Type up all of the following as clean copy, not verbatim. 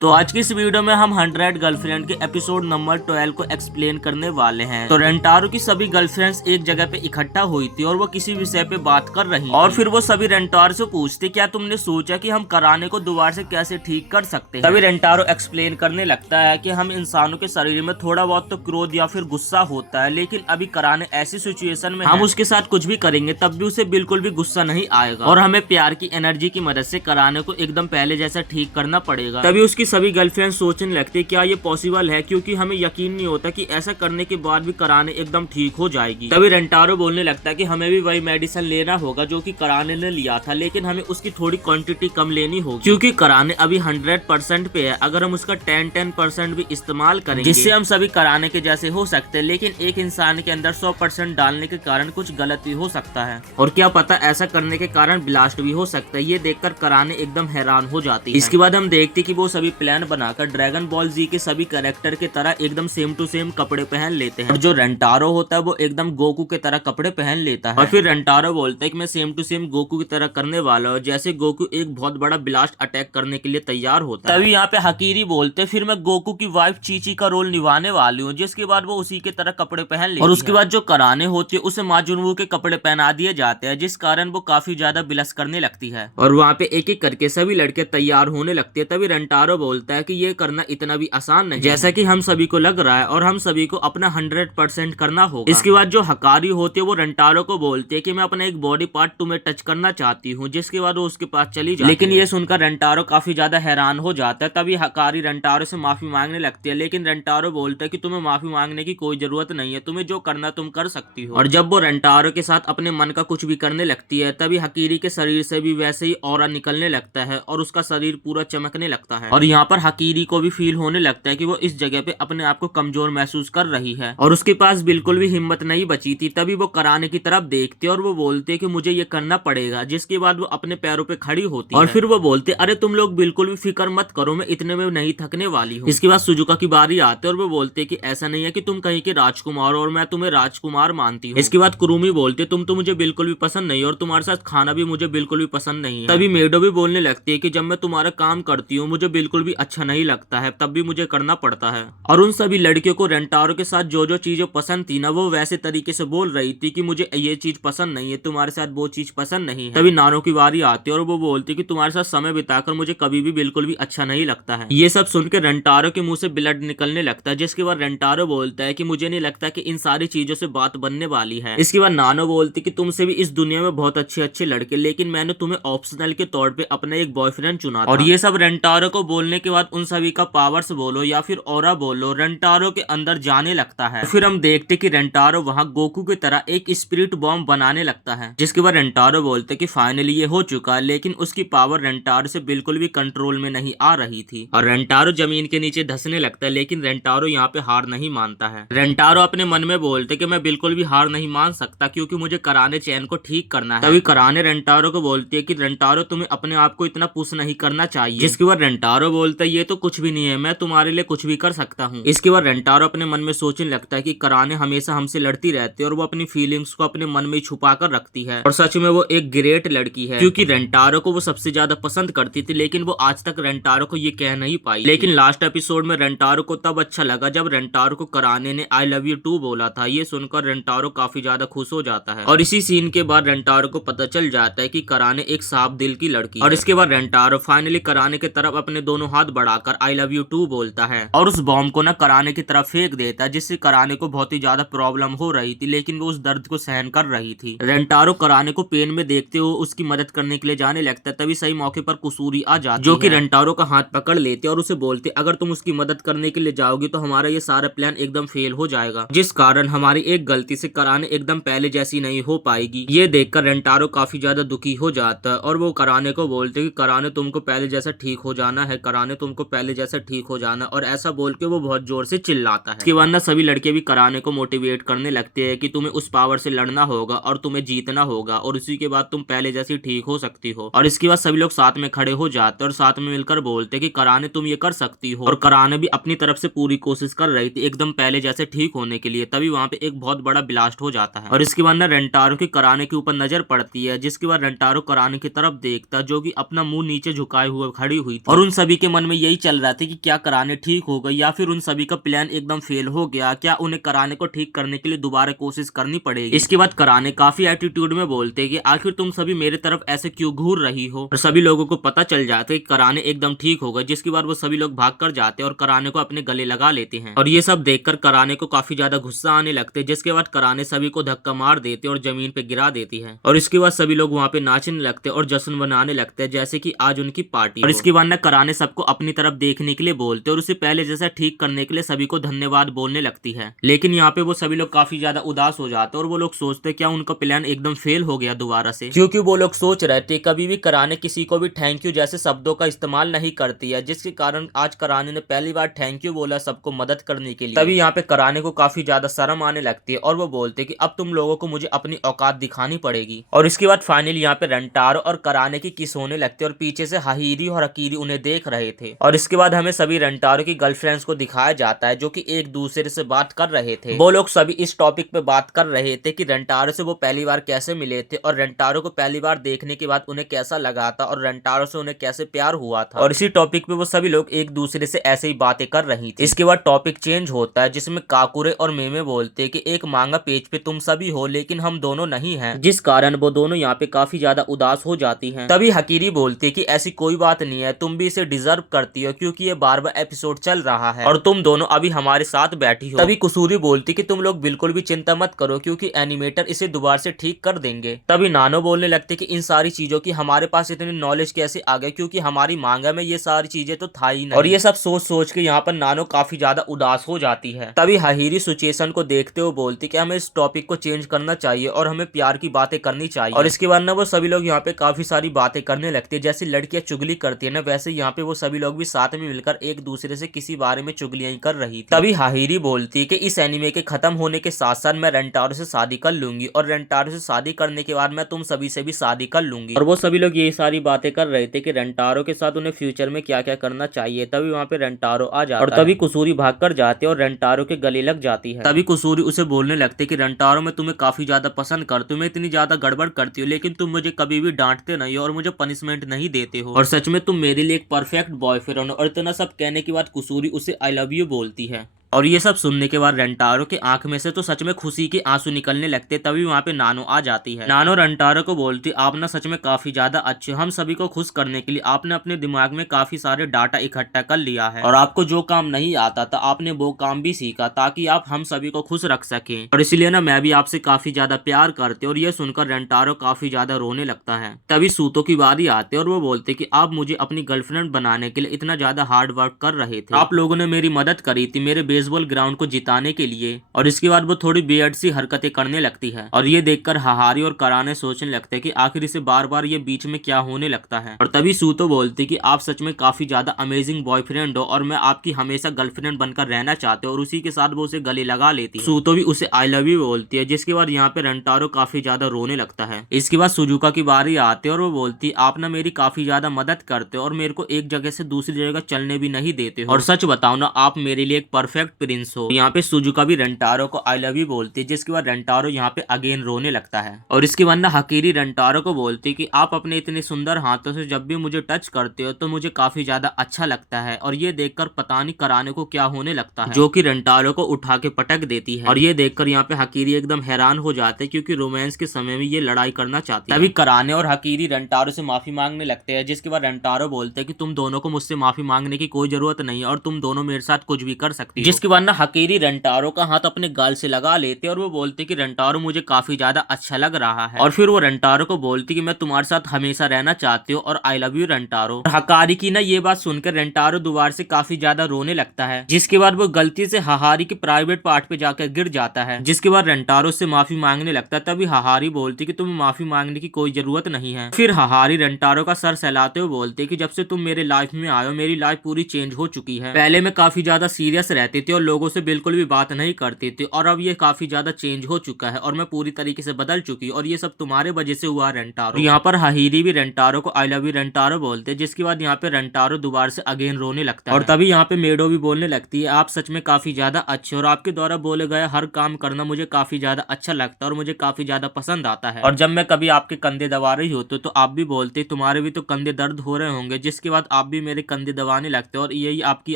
तो आज की इस वीडियो में हम 100 गर्लफ्रेंड के एपिसोड नंबर 12 को एक्सप्लेन करने वाले हैं। तो रेंटारो की सभी गर्लफ्रेंड्स एक जगह पे इकट्ठा हुई थी और वो किसी विषय पे बात कर रही और फिर वो सभी रेंटारो से पूछते क्या तुमने सोचा कि हम कराने को दोबारा से कैसे ठीक कर सकते हैं। तभी रेंटारो एक्सप्लेन करने लगता है कि हम इंसानों के शरीर में थोड़ा बहुत तो क्रोध या फिर गुस्सा होता है, लेकिन अभी कराने ऐसी सिचुएशन में हम उसके साथ कुछ भी करेंगे तब भी उसे बिल्कुल भी गुस्सा नहीं आएगा और हमें प्यार की एनर्जी की मदद से कराने को एकदम पहले जैसा ठीक करना पड़ेगा। तभी उसकी सभी गर्लफ्रेंड सोचने लगते क्या ये पॉसिबल है, क्योंकि हमें यकीन नहीं होता कि ऐसा करने के बाद भी कराने एकदम ठीक हो जाएगी। तभी रेंटारो बोलने लगता है कि हमें भी वही मेडिसिन लेना होगा जो कि कराने ने लिया था, लेकिन हमें उसकी थोड़ी क्वांटिटी कम लेनी होगी क्योंकि कराने अभी 100% पे है। अगर हम उसका 10% भी इस्तेमाल करेंगे जिससे हम सभी कराने के जैसे हो सकते हैं, लेकिन एक इंसान के अंदर 100% डालने के कारण कुछ गलत भी हो सकता है और क्या पता ऐसा करने के कारण ब्लास्ट भी हो सकता है। ये देखकर कराने एकदम हैरान हो जाती है। इसके बाद हम देखते कि वो सभी प्लान बनाकर ड्रैगन बॉल जी के सभी कैरेक्टर के तरह एकदम सेम टू सेम कपड़े पहन लेते हैं और जो रेंटारो होता है वो एकदम गोकू के तरह कपड़े पहन लेता है और फिर रेंटारो बोलता है कि मैं सेम टू सेम गोकू की तरह करने वाला हूँ, जैसे गोकू एक बहुत बड़ा ब्लास्ट अटैक करने के लिए तैयार होता है। तभी यहाँ पे हकीरी बोलते फिर मैं गोकू की वाइफ चीची का रोल निभाने वाली हूँ, जिसके बाद वो उसी के तरह कपड़े पहन लेती है और उसके बाद जो कराने होती है उसे माजुनवू के कपड़े पहना दिए जाते हैं, जिस कारण वो काफी ज्यादा बिलस करने लगती है और वहाँ पे एक एक करके सभी लड़के तैयार होने लगते हैं। तभी रेंटारो बोलता है कि ये करना इतना भी आसान नहीं जैसा कि हम सभी को लग रहा है और हम सभी को अपना 100% करना होगा। इसके बाद जो हकारी होती है वो रेंटारो को बोलती है कि मैं अपना एक बॉडी पार्ट तुम्हें टच करना चाहती हूँ, जिसके बाद वो उसके पास चली जाती है। लेकिन ये सुनकर रेंटारो काफी ज्यादा हैरान हो जाता है। तभी हकारी रेंटारो से माफी मांगने लगती है, लेकिन रेंटारो बोलता है कि तुम्हें माफी मांगने की कोई जरूरत नहीं है, तुम्हें जो करना तुम कर सकती हो। और जब वो रेंटारो के साथ अपने मन का कुछ भी करने लगती है तभी हकीरी के शरीर से भी वैसे ही ऑरा निकलने लगता है और उसका शरीर पूरा चमकने लगता है और यहाँ पर हकीरी को भी फील होने लगता है कि वो इस जगह पे अपने आप को कमजोर महसूस कर रही है और उसके पास बिल्कुल भी हिम्मत नहीं बची थी। तभी वो कराने की तरफ देखते और वो बोलते कि मुझे ये करना पड़ेगा, जिसके बाद वो अपने पैरों पे खड़ी होती और फिर वो बोलते अरे तुम लोग बिल्कुल भी फिक्र मत करो, मैं इतने में नहीं थकने वाली हूँ। इसके बाद सुजुका की बारी आते और वो बोलते कि ऐसा नहीं है कि तुम कहीं के राजकुमार हो और मैं तुम्हें राजकुमार मानती हूँ। इसके बाद कुरुमी बोलते तुम तो मुझे बिल्कुल भी पसंद नहीं और तुम्हारे साथ खाना भी मुझे बिल्कुल भी पसंद नहीं है। तभी मेडो भी बोलने लगती है कि जब मैं तुम्हारा काम करती हूँ मुझे बिल्कुल भी अच्छा नहीं लगता है, तब भी मुझे करना पड़ता है। और उन सभी लड़कियों को रेंटारो के साथ जो जो चीजें पसंद थी ना वो वैसे तरीके से बोल रही थी कि मुझे ये चीज पसंद नहीं है, तुम्हारे साथ वो चीज पसंद नहीं है। तभी नानो की बारी आती है और वो बोलती कि तुम्हारे साथ समय बिताकर मुझे कभी भी बिल्कुल भी अच्छा नहीं लगता है। ये सब सुनकर रेंटारो के मुंह से ब्लड निकलने लगता है, जिसके बाद रेंटारो बोलता है कि मुझे नहीं लगता कि इन सारी चीजों से बात बनने वाली है। इसके बाद नानो बोलती कि तुमसे भी इस दुनिया में बहुत अच्छे अच्छे लड़के, लेकिन मैंने तुम्हें ऑप्शनल के तौर पे अपना एक बॉयफ्रेंड चुना था। और ये सब रेंटारो को बोलने के बाद उन सभी का पावर्स बोलो या फिर ऑरा बोलो रेंटारो के अंदर जाने लगता है। फिर हम देखते कि रेंटारो वहाँ गोकू की तरह एक स्पिरिट बॉम्ब बनाने लगता है, जिसके बाद रेंटारो बोलते कि फाइनली ये हो चुका है, लेकिन उसकी पावर रेंटारो से बिल्कुल भी कंट्रोल में नहीं आ रही थी और रेंटारो जमीन के नीचे धंसने लगता है। लेकिन रेंटारो यहाँ पे हार नहीं मानता है। रेंटारो अपने मन में बोलते कि मैं बिल्कुल भी हार नहीं मान सकता क्योंकि मुझे कराने चैन को ठीक करना है। तभी कराने रेंटारो को बोलती है कि रेंटारो तुम्हें अपने आप को इतना पुश नहीं करना चाहिए, जिसके बाद रेंटारो बोलता है ये तो कुछ भी नहीं है, मैं तुम्हारे लिए कुछ भी कर सकता हूँ। इसके बाद रेंटारो अपने मन में सोचने लगता है कि कराने हमेशा हमसे लड़ती रहती है और वो अपनी फीलिंग्स को अपने मन में छुपा कर रखती है और सच में वो एक ग्रेट लड़की है क्योंकि रेंटारो को वो सबसे ज्यादा पसंद करती थी, लेकिन वो आज तक रेंटारो को ये कह नहीं पाई। लेकिन लास्ट एपिसोड में रेंटारो को तब अच्छा लगा जब रेंटारो को कराने ने आई लव यू टू बोला था। ये सुनकर रेंटारो काफी ज्यादा खुश हो जाता है और इसी सीन के बाद रेंटारो को पता चल जाता है कि कराने एक साफ दिल की लड़की और इसके बाद रेंटारो फाइनली कराने की तरफ अपने दोनों हाथ बढ़ाकर आई लव यू टू बोलता है और उस बॉम्ब को ना कराने की तरफ फेंक देता है, जिससे कराने को बहुत ही ज्यादा प्रॉब्लम हो रही थी, लेकिन वो उस दर्द को सहन कर रही थी। रेंटारो कराने को पेन में देखते हुए उसकी मदद करने के लिए जाने लगता है। तभी सही मौके पर कुसूरी आ जाती जो कि रेंटारो का हाथ पकड़ लेते और उसे बोलते अगर तुम उसकी मदद करने के लिए जाओगी तो हमारा ये सारा प्लान एकदम फेल हो जाएगा, जिस कारण हमारी एक गलती से कराने एकदम पहले जैसी नहीं हो पाएगी। ये देखकर रेंटारो काफी ज्यादा दुखी हो जाता है और वो कराने को बोलते कि कराने तुमको पहले जैसा ठीक हो जाना है, कराने तुमको पहले जैसा ठीक हो जाना, और ऐसा बोल के वो बहुत जोर से चिल्लाता है। इसके बाद ना सभी लड़के भी कराने को मोटिवेट करने लगते हैं कि तुम्हें उस पावर से लड़ना होगा और तुम्हें जीतना होगा और उसी के बाद तुम पहले जैसी ठीक हो सकती हो। और इसके बाद सभी लोग साथ में खड़े हो जाते और साथ में मिलकर बोलते कि कराने तुम ये कर सकती हो और कराने भी अपनी तरफ से पूरी कोशिश कर रही थी एकदम पहले जैसे ठीक होने के लिए। तभी वहाँ पे एक बहुत बड़ा ब्लास्ट हो जाता है और इसके बाद ना रेंटारो की कराने के ऊपर नजर पड़ती है, जिसके बाद रेंटारो कराने की तरफ देखता जो कि अपना मुंह नीचे झुकाए हुए खड़ी हुई थी और उन सभी के के मन में यही चल रहा था कि क्या कराने ठीक हो गई या फिर उन सभी का प्लान एकदम फेल हो गया, क्या उन्हें कराने को ठीक करने के लिए दोबारा कोशिश करनी पड़ेगी। इसके बाद कराने काफी एटीट्यूड में बोलते कि आखिर तुम सभी मेरे तरफ ऐसे क्यों घूर रही हो, और सभी लोगों को पता चल जाता है कि कराने एकदम ठीक हो गए, जिसके बाद वो सभी लोग भाग कर जाते और कराने को अपने गले लगा लेते हैं। और ये सब देखकर कराने को काफी ज्यादा गुस्सा आने लगते, जिसके बाद कराने सभी को धक्का मार देते और जमीन पे गिरा देती है। और इसके बाद सभी लोग वहाँ पे नाचने लगते और जश्न मनाने लगते हैं जैसे कि आज उनकी पार्टी। और इसके बाद न कराने सबको अपनी तरफ देखने के लिए बोलते और उसे पहले जैसा ठीक करने के लिए सभी को धन्यवाद बोलने लगती है। लेकिन यहाँ पे वो सभी लोग काफी ज्यादा उदास हो जाते और वो लोग सोचते क्या उनका प्लान एकदम फेल हो गया दोबारा से, क्योंकि वो लोग सोच रहे थे कभी भी कराने किसी को भी थैंक यू जैसे शब्दों का इस्तेमाल नहीं करती है, जिसके कारण आज कराने ने पहली बार थैंक यू बोला सबको मदद करने के लिए। तभी यहाँ पे कराने को काफी ज्यादा शर्म आने लगती है और वो बोलते कि अब तुम लोगों को मुझे अपनी औकात दिखानी पड़ेगी। और इसके बाद फाइनली यहाँ पे रेंटारो और कराने की किस होने लगती है और पीछे से हाहिरी और हकीरी उन्हें देख रहे थे। और इसके बाद हमें सभी रेंटारो की गर्लफ्रेंड्स को दिखाया जाता है जो कि एक दूसरे से बात कर रहे थे। वो लोग सभी इस टॉपिक पे बात कर रहे थे कि रेंटारो से वो पहली बार कैसे मिले थे और रेंटारो को पहली बार देखने के बाद उन्हें कैसा लगा था और रेंटारो से उन्हें कैसे प्यार हुआ था। और इसी टॉपिक पे वो सभी लोग एक दूसरे से ऐसे ही बातें कर रही थी। इसके बाद टॉपिक चेंज होता है जिसमें काकुरे और मेमे बोलते हैं कि एक मांगा पेज पे तुम सभी हो लेकिन हम दोनों नहीं हैं, जिस कारण वो दोनों यहाँ पे काफी ज्यादा उदास हो जाती हैं। तभी हकीरी बोलती है कि ऐसी कोई बात नहीं है, तुम भी इसे डिजर्व करती हो क्योंकि ये बार-बार एपिसोड चल रहा है और तुम दोनों अभी हमारे साथ बैठी हो। तभी कुसूरी बोलती कि तुम लोग बिल्कुल भी चिंता मत करो क्योंकि एनिमेटर इसे दोबारा से ठीक कर देंगे। तभी नानो बोलने लगते कि इन सारी चीजों की हमारे पास इतनी नॉलेज कैसे आ गई क्योंकि हमारी मांगा में ये सारी चीजें तो था ही नहीं। और ये सब सोच सोच के यहाँ पर नानो काफी ज्यादा उदास हो जाती है। तभी हाहिरी सिचुएशन को देखते हुए बोलती कि हमें इस टॉपिक को चेंज करना चाहिए और हमें प्यार की बातें करनी चाहिए। और इसके बाद ना वो सभी लोग यहाँ पे काफी सारी बातें करने लगती है, जैसे लड़कियां चुगली करती है ना वैसे यहाँ पे वो सभी लोग भी साथ में मिलकर एक दूसरे से किसी बारे में चुगलियां कर रही थी। तभी हाहिरी बोलती है कि इस एनिमे के खत्म होने के साथ साथ मैं रेंटारो से शादी कर लूंगी और रेंटारो से शादी करने के बाद मैं तुम सभी से भी शादी कर लूंगी। और वो सभी लोग ये सारी बातें कर रहे थे कि रेंटारो के साथ उन्हें फ्यूचर में क्या क्या करना चाहिए। तभी वहाँ पे रेंटारो आ जाता है और तभी कुसूरी भाग कर जाती है और रेंटारो के गले लग जाती है। तभी कुसूरी उसे बोलने लगते कि रेंटारो मैं तुम्हें काफी ज्यादा पसंद करती हूँ, मैं इतनी ज्यादा गड़बड़ करती हूँ लेकिन तुम मुझे कभी भी डांटते नहीं हो और मुझे पनिशमेंट नहीं देते हो और सच में तुम मेरे लिए एक परफेक्ट बॉयफ्रेंड हो। और इतना सब कहने के बाद कुसूरी उसे आई लव यू बोलती है। और ये सब सुनने के बाद रेंटारो के आंख में से तो सच में खुशी के आंसू निकलने लगते। तभी वहाँ पे नानो आ जाती है। नानो रेंटारो को बोलती आप ना सच में काफी ज्यादा अच्छे, हम सभी को खुश करने के लिए आपने अपने दिमाग में काफी सारे डाटा इकट्ठा कर लिया है और आपको जो काम नहीं आता था आपने वो काम भी सीखा ताकि आप हम सभी को खुश रख सके और इसलिए ना मैं भी आपसे काफी ज्यादा प्यार करती हूँ। और ये सुनकर रेंटारो काफी ज्यादा रोने लगता है। तभी सूतो की बारी आती है और वो बोलते कि आप मुझे अपनी गर्लफ्रेंड बनाने के लिए इतना ज्यादा हार्ड वर्क कर रहे थे, आप लोगों ने मेरी मदद करी थी मेरे बेसबॉल ग्राउंड को जिताने के लिए। और इसके बाद वो थोड़ी बेअर्ड सी हरकतें करने लगती है और ये देखकर हाहारी और कराने सोचने लगते हैं कि आखिर इसे बार बार ये बीच में क्या होने लगता है। और तभी सूतो बोलती कि आप सच में काफी ज्यादा अमेजिंग बॉयफ्रेंड हो और मैं आपकी हमेशा गर्लफ्रेंड बनकर रहना चाहते हो। और उसी के साथ वो उसे गले लगा लेती है। सूतो भी उसे आई लव यू बोलती है, जिसके बाद यहाँ पे रेंटारो काफी ज्यादा रोने लगता है। इसके बाद सुजुका की बारी आती है और वो बोलती आप ना मेरी काफी ज्यादा मदद करते हो और मेरे को एक जगह से दूसरी जगह चलने भी नहीं देते हो और सच बताओ ना आप मेरे लिए एक परफेक्ट प्रिंस हो। यहाँ पे सुजुका भी रेंटारो को आई लव यू बोलती है, जिसके बाद रेंटारो यहाँ पे अगेन रोने लगता है। और इसके बाद ना हकीरी रेंटारो को बोलती कि आप अपने इतने सुंदर हाथों से जब भी मुझे टच करते हो तो मुझे काफी ज्यादा अच्छा लगता है। और ये देखकर पता नहीं कराने को क्या होने लगता है, जो कि रेंटारो को उठा के पटक देती है। और ये देखकर यहाँ पे हकीरी एकदम हैरान हो जाते हैं क्योंकि रोमांस के समय में ये लड़ाई करना चाहती है। तभी कराने और हकीरी रेंटारो से माफी मांगने लगते हैं, जिसके बाद रेंटारो बोलते हैं कि तुम दोनों को मुझसे माफी मांगने की कोई जरूरत नहीं है और तुम दोनों मेरे साथ कुछ भी कर सकती हो। जिसके बाद ना हकीरी रेंटारो का हाथ अपने गाल से लगा लेते और वो बोलते कि रेंटारो मुझे काफी ज्यादा अच्छा लग रहा है। और फिर वो रेंटारो को बोलती कि मैं तुम्हारे साथ हमेशा रहना चाहती हूँ और आई लव यू रेंटारो। हकारी की ना ये बात सुनकर रेंटारो दोबारा से काफी ज्यादा रोने लगता है, जिसके बाद वो गलती से हाहारी के प्राइवेट पार्ट पे जाकर गिर जाता है। जिसके बाद रेंटारो से माफी मांगने लगता है। तभी हाहारी बोलती कि तुम्हें माफी मांगने की कोई जरूरत नहीं है। फिर हाहारी रेंटारो का सर सहलाते हुए बोलते कि जब से तुम मेरे लाइफ में आए हो मेरी लाइफ पूरी चेंज हो चुकी है। पहले मैं काफी ज्यादा सीरियस रहती थी और लोगों से बिल्कुल भी बात नहीं करती थी, और अब ये काफी ज्यादा चेंज हो चुका है और मैं पूरी तरीके से बदल चुकी, और ये सब तुम्हारे वजह से हुआ रेंटारो। यहाँ पर हाहिरी भी रेंटारो को आई लव यू रेंटारो बोलते हैं, जिसके बाद यहाँ पे रेंटारो दोबारा से अगेन रोने लगता है। और तभी यहाँ पे मेडो भी बोलने लगती है, आप सच में काफी ज्यादा अच्छे और आपके द्वारा बोले गए हर काम करना मुझे काफी ज्यादा अच्छा लगता है और मुझे काफी ज्यादा पसंद आता है। और जब मैं कभी आपके कंधे दबा रही होती तो आप भी बोलते तुम्हारे भी तो कंधे दर्द हो रहे होंगे, जिसके बाद आप भी मेरे कंधे दबाने लगते और यही आपकी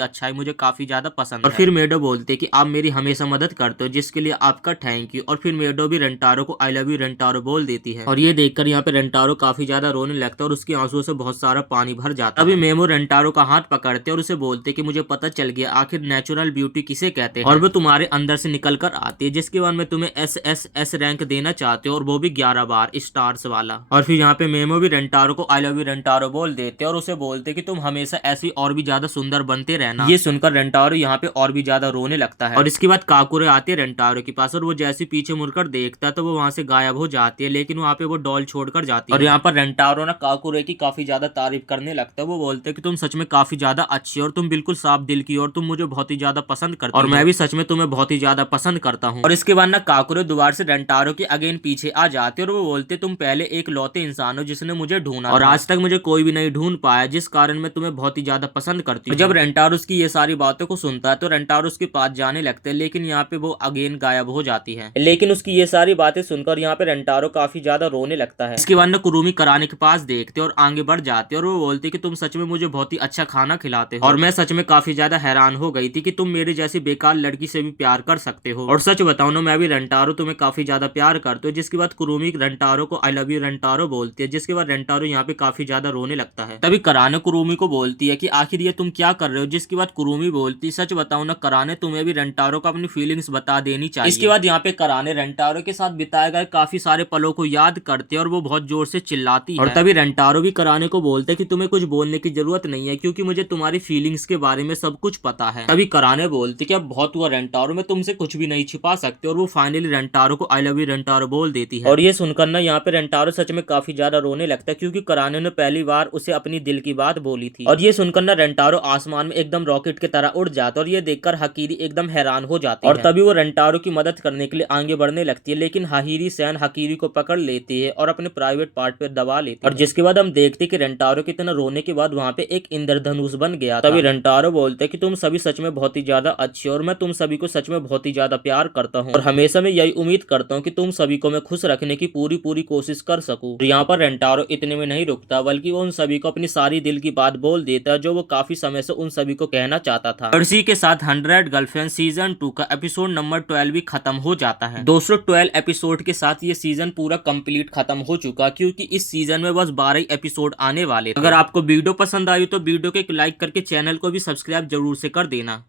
अच्छाई मुझे काफी ज्यादा पसंद है। और फिर मेडो बोलते कि आप मेरी हमेशा मदद करते हो, जिसके लिए आपका थैंक यू। और फिर मेडो भी रेंटारो को आई लव यू रेंटारो बोल देती है, और ये देखकर यहाँ पे रेंटारो काफी ज्यादा रोने लगता है और उसकी आंसुओं से बहुत सारा पानी भर जाता है। अभी मेमो रेंटारो का हाथ पकड़ते और उसे बोलते कि मुझे पता चल गया आखिर नेचुरल ब्यूटी किसे कहते हैं, और वो तुम्हारे अंदर से निकल कर आती है, जिसके बाद मैं तुम्हें SSS रैंक देना चाहती हूँ, और वो भी 11 बार स्टार्स वाला। और फिर यहाँ पे मेमो भी रेंटारो को आई लव यू रेंटारो बोल देते और उसे बोलते कि तुम हमेशा ऐसी और भी ज्यादा सुंदर बनते रहना। ये सुनकर रेंटारो यहाँ पे और भी ज्यादा रोने लगता है। और इसके बाद काकुरे आते हैं रेंटारो के पास, और वो जैसे पीछे मुड़कर देखता है तो वो वहां से गायब हो जाती है, लेकिन वहाँ पे वो डॉल छोड़कर जाती है। और यहाँ पर रेंटारो ना काकुरे की काफी ज्यादा तारीफ करने लगता है। वो बोलते हैं कि तुम सच में काफी ज्यादा अच्छी और तुम बिल्कुल साफ दिल की और तुम मुझे बहुत ही ज्यादा पसंद करती हो, और मैं भी सच में तुम्हें बहुत ही ज्यादा पसंद करता हूँ। और इसके बाद ना काकुरे दोबारा से रेंटारो के अगेन पीछे आ जाते और वो बोलते तुम पहले एक लौते इंसान हो जिसने मुझे ढूंढा और आज तक मुझे कोई भी नहीं ढूंढ पाया, जिस कारण मैं तुम्हें बहुत ही ज्यादा पसंद करती हूँ। जब रेंटारो की ये सारी बातों को सुनता है तो रेंटारो उसके पास जाने लगते हैं, लेकिन यहाँ पे वो अगेन गायब हो जाती है। लेकिन उसकी ये सारी बातें सुनकर यहाँ पे रेंटारो काफी ज्यादा रोने लगता है। इसके बाद ना कुरुमी कराने के पास देखते और आगे बढ़ जाते और वो बोलते कि तुम सच में मुझे बहुत ही अच्छा खाना खिलाते हो, और मैं सच में काफी ज्यादा हैरान हो गई थी कि तुम मेरे जैसी बेकार लड़की से भी प्यार कर सकते हो, और सच बताओ ना मैं भी रेंटारो तुम्हें काफी ज्यादा प्यार करते हो। जिसके बाद कुरुमी रेंटारो को आई लव यू रेंटारो बोलती है, जिसके बाद रेंटारो यहाँ पे काफी ज्यादा रोने लगता है। तभी कराने कुरुमी को बोलती है कि आखिर ये तुम क्या कर रहे हो, जिसके बाद कुरुमी बोलती सच बताओ ना कराने तुम्हें भी रेंटारो को अपनी फीलिंग्स बता देनी चाहिए। इसके बाद यहाँ पे कराने रेंटारो के साथ बिताए गए काफी सारे पलों को याद करते और वो बहुत जोर से चिल्लाती है। और तभी रेंटारो भी कराने को बोलते कि तुम्हें कुछ बोलने की जरूरत नहीं है, क्योंकि मुझे तुम्हारी फीलिंग्स के बारे में सब कुछ पता है। तभी कराने बोलती कि अब बहुत हुआ रेंटारो, मैं तुमसे कुछ भी नहीं छिपा सकते, और वो फाइनली रेंटारो को आई लव यू रेंटारो बोल देती है। और ये सुनकर ना यहाँ पे रेंटारो सच में काफी ज्यादा रोने लगता है, क्योंकि कराने ने पहली बार उसे अपनी दिल की बात बोली थी। और ये सुनकर ना रेंटारो आसमान में एकदम रॉकेट की तरह उड़ जाता है, और ये देखकर हकीरी एकदम हैरान हो जाती है। और तभी वो रेंटारो की मदद करने के लिए आगे बढ़ने लगती है, लेकिन हाहिरी सैन हकीरी को पकड़ लेती है और अपने प्राइवेट पार्ट पे दबा लेती है। और जिसके बाद हम देखते कि रेंटारो के इतना रोने के बाद वहाँ पे एक इंद्रधनुष बन गया। तभी रेंटारो बोलते कि तुम सभी सच में बहुत ही ज्यादा अच्छे और मैं तुम सभी को सच में बहुत ही ज्यादा प्यार करता हूँ, और हमेशा मैं यही उम्मीद करता हूँ कि तुम सभी को मैं खुश रखने की पूरी कोशिश कर सकूं। यहाँ पर रेंटारो इतने में नहीं रुकता, बल्कि वो उन सभी को अपनी सारी दिल की बात बोल देता है, जो वो काफी समय से उन सभी को कहना चाहता था। और इसी के साथ 100 गर्लफ्रेंड सीजन 2 का एपिसोड नंबर 12 भी खत्म हो जाता है। 212 एपिसोड के साथ ये सीजन पूरा कंप्लीट खत्म हो चुका, क्योंकि इस सीजन में बस 12 एपिसोड आने वाले थे। अगर आपको वीडियो पसंद आई तो वीडियो को एक लाइक करके चैनल को भी सब्सक्राइब जरूर से कर देना।